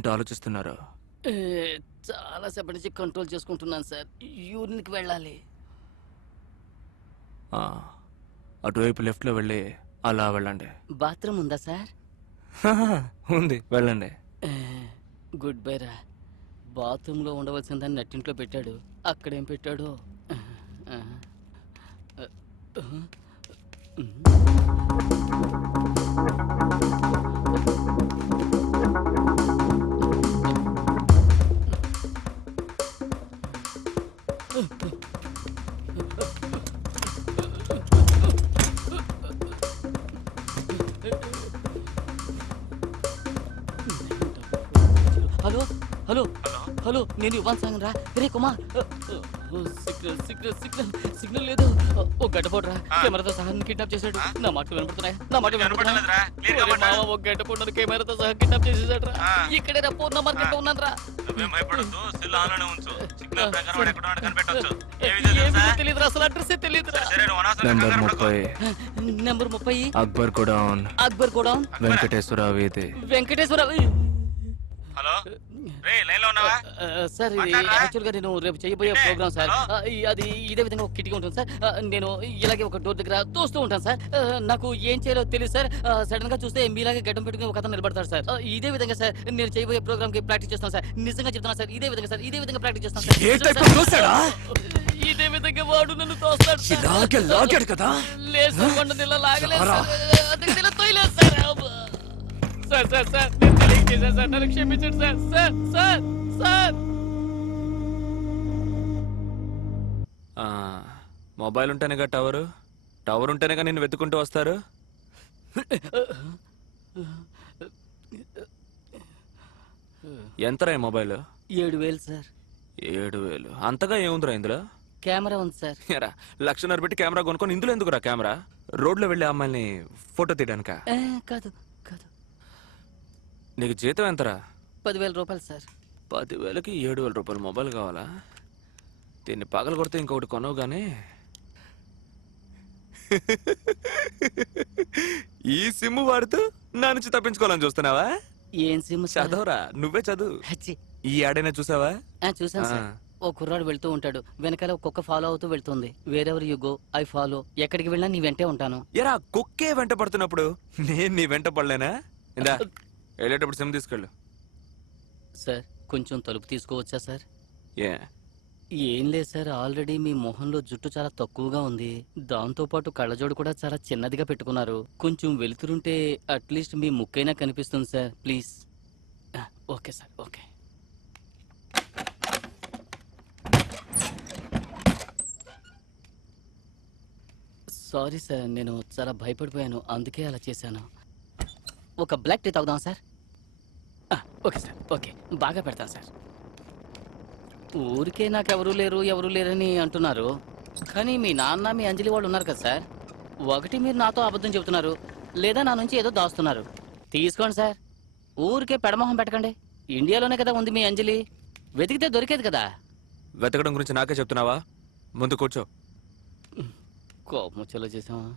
ఏంటో ఆలోచిస్తున్నారు? చాలా సేపటి నుంచి కంట్రోల్ చేసుకుంటున్నాను సార్. యూరిన్కి వెళ్ళాలి. అటువైపు లెఫ్ట్లో వెళ్ళి అలా వెళ్ళండి. బాత్రూమ్ ఉందా సార్? ఉంది, వెళ్ళండి. గుడ్ బై రా. బాత్రూంలో ఉండవలసిన దాన్ని నట్టింట్లో పెట్టాడు. అక్కడేం పెట్టాడు? హలో హలో హలో, నేను ఇవ్వాలి సాంగ్ రా. రే Kumar, signal signal signal signal లేదు. ఓ గడ్డపోడ్రా, కెమెరాతో సహా కిడ్నాప్ చేశాడు. నా మాటలు వినపడుతున్నాయా? నా మాటలు వినపడుతున్నాయా? ఓ గడ్డపోడ్ను కెమెరాతో సహా కిడ్నాప్ చేసేసాడు రా. ఇక్కడే రా, పూర్ణ మార్కెట్ లో ఉన్నాను రా. తెలియదు అసలు, అడ్రస్ తెలియదు. Number 30 Akbar godown. Akbar godown, Venkateswara వీధి. వెంకటేశ్వర. హలో రే, లైన్ లో ఉన్నావా? సార్ ఇది యాక్చువల్ గా నేను రేపు చేయబోయే ప్రోగ్రామ్ సార్. అది ఇదే విధంగా ఒక కిటికీ ఉంటుంది సార్. నేను ఇలాగే ఒక డోర్ దగ్గర తోస్తూ ఉంటాను సార్. నాకు ఏం చేయాలో తెలియదు సార్. సడన్ గా చూస్తే మీలాగే గడ్డం పెట్టుకుని ఒక అతను నిలబడతాడు సార్. ఇదే విధంగా సార్ నేను చేయబోయే ప్రోగ్రామ్ కి ప్రాక్టీస్ చేస్తాను సార్. నిజంగా చెప్తాను సార్, ఇదే విధంగా సార్, ఇదే విధంగా ప్రాక్టీస్ చేస్తాను సార్. ఇదే విధంగా వాడు నన్ను తోస్తాడు కదా. లేదు సార్, ఇలా లాగలేదు సార్. సార్ సార్ సార్, నేను తెలియక చేశాను సార్, నన్ను క్షమించండి sir. Sir sir sir. Mobile ఉంటేనే టవర్ ఉంటేనే నిన్ను వెతుకుంటూ వస్తారు. ఎంతరా ఈ మొబైల్? 7,000 సార్. 7,000? అంతగా ఏముందిరా ఇందులో? కెమెరా ఉంది సార్. 1,00,000 పెట్టి కెమెరా కొనుక్కొని ఇందులో ఎందుకురా కెమెరా? రోడ్లో వెళ్ళి అమ్మాయిని ఫోటో తీయడానికా? కాదు కాదు. నీకు జీతం ఎంతరా? 10,000 రూపాయలు సార్. 10,000కి 7,000 రూపాయలు మొబైల్ కావాలా? దీన్ని పగలు కొడితే ఇంకొకటి కొనవు గానీ ఈ సిమ్ వాడుతూ నా నుంచి తప్పించుకోవాలని చూస్తున్నావా? ఏం సిమ్? చదవరా, నువ్వే చదువు. ఈ ఆడైనా చూసావా? చూసాను సార్. ఓ కుర్రాడు వెళ్తూ ఉంటాడు, వెనకాల కుక్క ఫాలో అవుతూ వెళ్తుంది. Wherever you go I follow. ఎక్కడికి వెళ్ళినా నీ వెంటే ఉంటాను. ఎరా, కుక్కే వెంట పడుతున్నప్పుడు నేను నీ వెంట పడలేనా? ఇందా, వెళ్ళేటప్పుడు సిమ్ తీసుకెళ్ళు. సార్ కొంచెం తలుపు తీసుకోవచ్చా సార్? ఏ? ఏం లేదు సార్, ఆల్రెడీ మీ మొహంలో జుట్టు చాలా తక్కువగా ఉంది. దాంతో పాటు కళ్ళజోడు కూడా చాలా చిన్నదిగా పెట్టుకున్నారు. కొంచెం వెలుతురుంటే అట్లీస్ట్ మీ ముక్కైనా కనిపిస్తుంది sir, please. Okay sir, okay. Sorry sir, నేను చాలా భయపడిపోయాను, అందుకే అలా చేశాను. ఒక బ్లాక్ టీ తాగుదాం సార్? ఓకే సార్, ఓకే, బాగా పెడతాను సార్. ఊరికే నాకు ఎవరూ లేరని అంటున్నారు, కానీ మీ నాన్న మీ అంజలి వాళ్ళు ఉన్నారు కదా సార్. ఒకటి మీరు నాతో అబద్ధం చెబుతున్నారు, లేదా నా నుంచి ఏదో దాస్తున్నారు. తీసుకోండి సార్, ఊరికే పెడమొహం పెట్టకండి. ఇండియాలోనే కదా ఉంది మీ అంజలి, వెతికితే దొరికేది కదా. వెతకడం గురించి నాకే చెప్తున్నావా? ముందు కూర్చో. కోపం వచ్చేలా చేసావా?